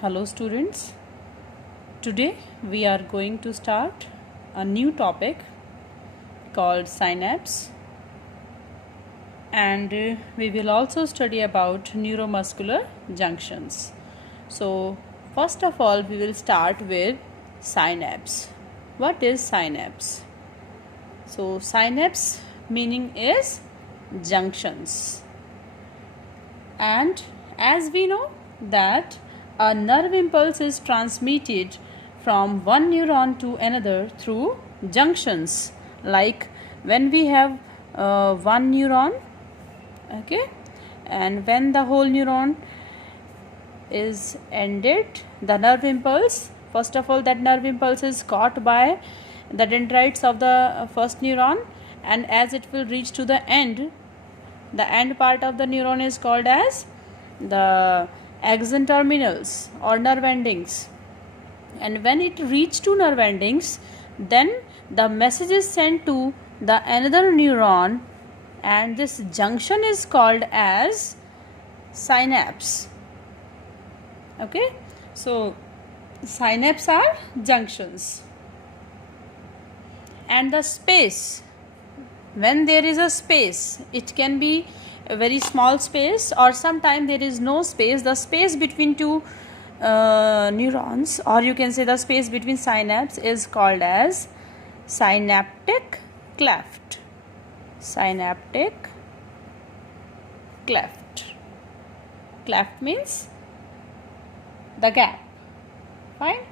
Hello students, today we are going to start a new topic called synapse, and we will also study about neuromuscular junctions. So first of all we will start with synapse. What is synapse? So synapse meaning is junctions, and as we know that a nerve impulse is transmitted from one neuron to another through junctions, like when we have one neuron, okay, and when the whole neuron is ended, the nerve impulse, first of all that nerve impulse is caught by the dendrites of the first neuron, and as it will reach to the end part of the neuron is called as the axon terminals or nerve endings, and when it reaches to nerve endings, then the message is sent to the another neuron, and this junction is called as synapse. Okay, so synapse are junctions. And the space, when there is a space, it can be a very small space or sometimes there is no space, the space between two neurons, or you can say the space between synapse, is called as synaptic cleft. Synaptic cleft. Cleft means the gap. Fine.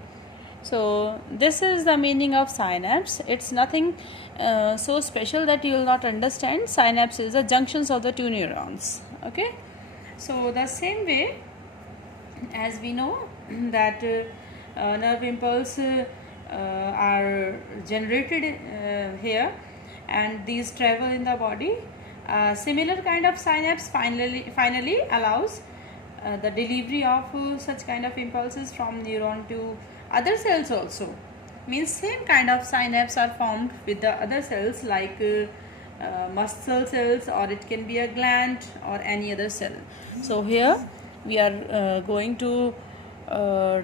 So this is the meaning of synapse. It's nothing so special that you will not understand. Synapse is the junctions of the two neurons. Okay, so the same way as we know that nerve impulse are generated here, and these travel in the body. Similar kind of synapse finally allows the delivery of such kind of impulses from neuron to other cells also. Means same kind of synapse are formed with the other cells, like muscle cells, or it can be a gland or any other cell. So here we are going to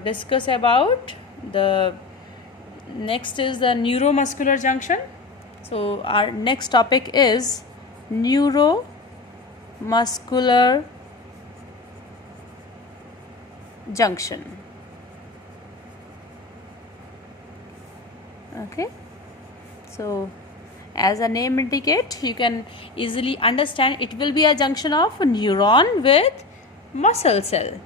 discuss about the next is the neuromuscular junction. So our next topic is neuromuscular junction. Okay, so as the name indicate, you can easily understand it will be a junction of neuron with muscle cell.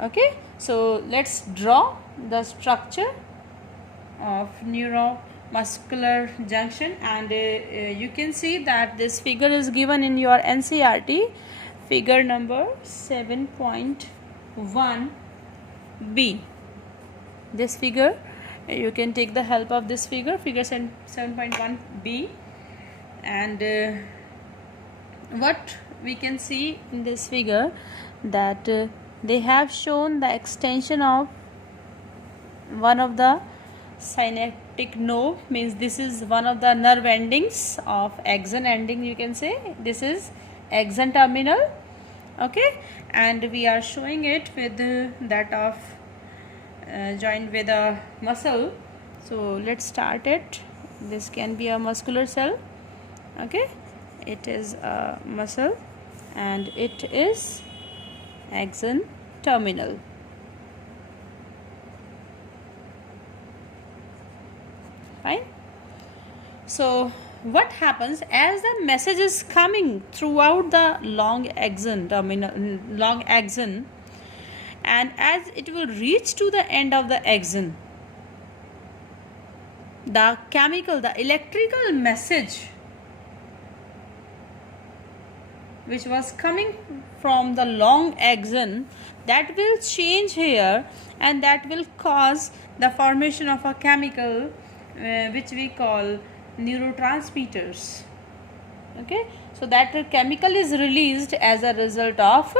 Okay, so let's draw the structure of neuromuscular junction, and you can see that this figure is given in your NCERT, figure number 7.1b. this figure, you can take the help of this figure 7.1b, and what we can see in this figure that they have shown the extension of one of the synaptic nerve, means this is one of the nerve endings of axon ending, you can say this is axon terminal. Okay, and we are showing it with that of joined with a muscle. So let's start it. This can be a muscular cell. Okay, it is a muscle and it is axon terminal. Fine. So what happens as the message is coming throughout the long axon terminal, and as it will reach to the end of the axon, the electrical message which was coming from the long axon, that will change here, and that will cause the formation of a chemical which we call neurotransmitters. Okay, so that chemical is released as a result of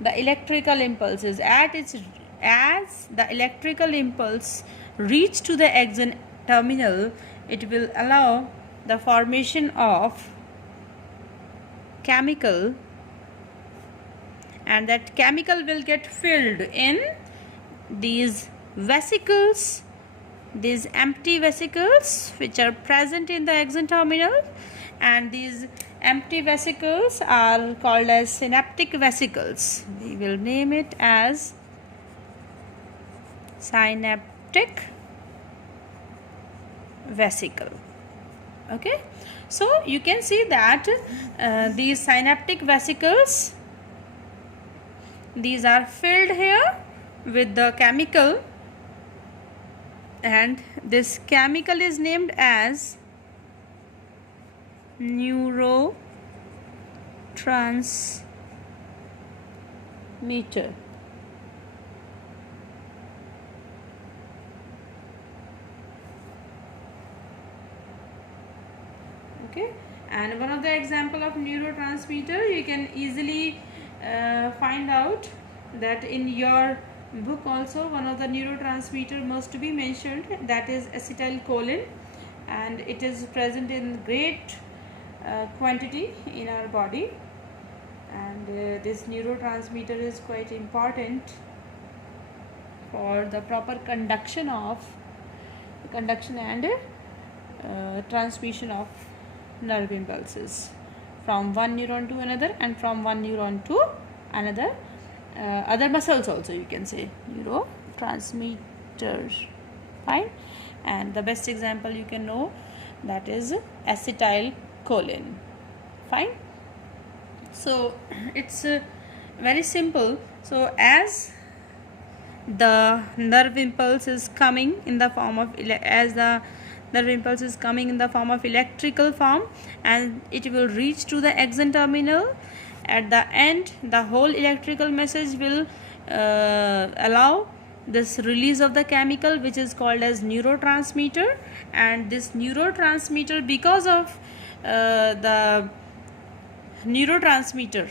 the electrical impulses. As the electrical impulse reach to the axon terminal, it will allow the formation of chemical, and that chemical will get filled in these vesicles, these empty vesicles which are present in the axon terminal, and these empty vesicles are called as synaptic vesicles. We will name it as synaptic vesicle. Okay, so you can see that these synaptic vesicles, these are filled here with the chemical, and this chemical is named as neurotransmitter. Okay, and one of the example of neurotransmitter, you can easily find out that in your book also one of the neurotransmitter must be mentioned, that is acetylcholine, and it is present in great quantity in our body, and this neurotransmitter is quite important for the proper conduction and transmission of nerve impulses from one neuron to another and from one neuron to another. Other muscles also, you can say neurotransmitters. Fine, and the best example you can know, that is acetylcholine. Fine, so it's very simple. So as the nerve impulse is coming in the form of electrical form, and it will reach to the axon terminal. At the end, the whole electrical message will allow this release of the chemical which is called as neurotransmitter, and this neurotransmitter, because of the neurotransmitter,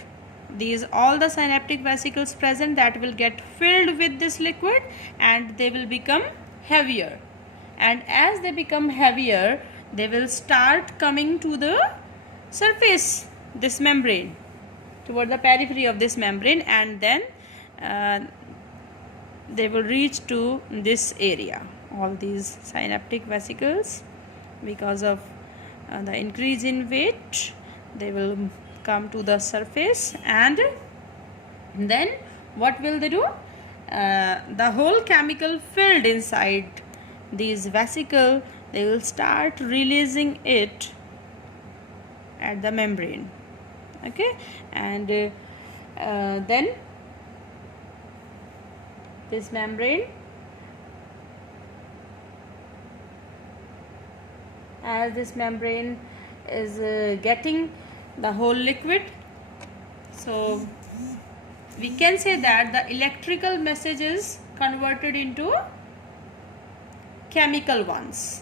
these all the synaptic vesicles present, that will get filled with this liquid and they will become heavier, and as they become heavier, they will start coming to the surface, this membrane, toward the periphery of this membrane, and then they will reach to this area. All these synaptic vesicles, because of the increase in weight, they will come to the surface, and then what will they do? The whole chemical filled inside these vesicles, they will start releasing it at the membrane. Okay, and then this membrane, as this membrane is getting the whole liquid, so we can say that the electrical message is converted into chemical ones.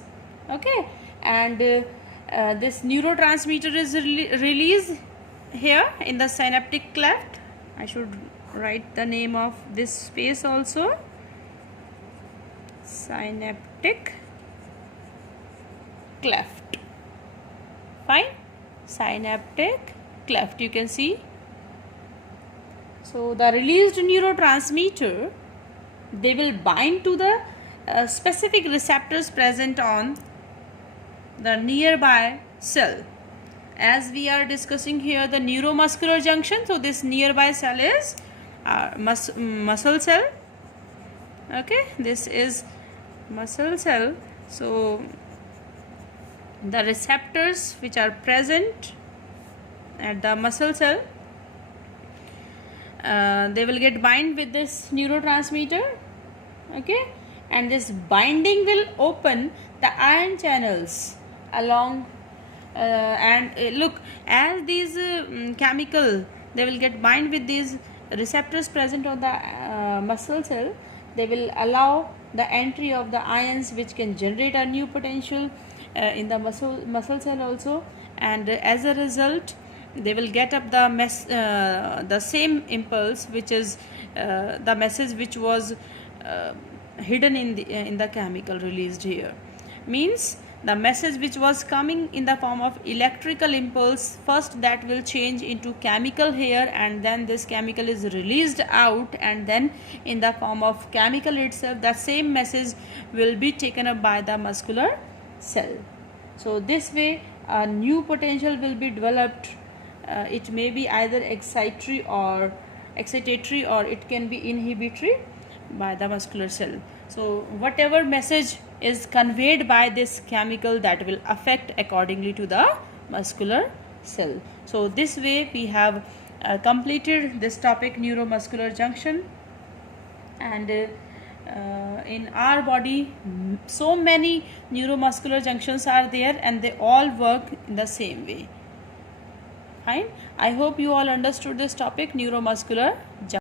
Okay, and this neurotransmitter is released here in the synaptic cleft. I should write the name of this space also, synaptic cleft. Fine, synaptic cleft, you can see. So the released neurotransmitter, they will bind to the specific receptors present on the nearby cell. As we are discussing here the neuromuscular junction, so this nearby cell is muscle cell. Okay, this is muscle cell. So the receptors which are present at the muscle cell, they will get bind with this neurotransmitter. Okay, and this binding will open the ion channels along and look, as these chemical, they will get bind with these receptors present on the muscle cell, they will allow the entry of the ions which can generate a new potential in the muscle cell also, and as a result they will get up the same impulse, which is the message which was hidden in the chemical released here. Means the message which was coming in the form of electrical impulse, first that will change into chemical here, and then this chemical is released out, and then in the form of chemical itself the same message will be taken up by the muscular cell. So this way a new potential will be developed. It may be either excitatory or it can be inhibitory by the muscular cell. So whatever message is conveyed by this chemical, that will affect accordingly to the muscular cell. So this way we have completed this topic, neuromuscular junction. And in our body so many neuromuscular junctions are there, and they all work in the same way. Fine. I hope you all understood this topic, neuromuscular junction.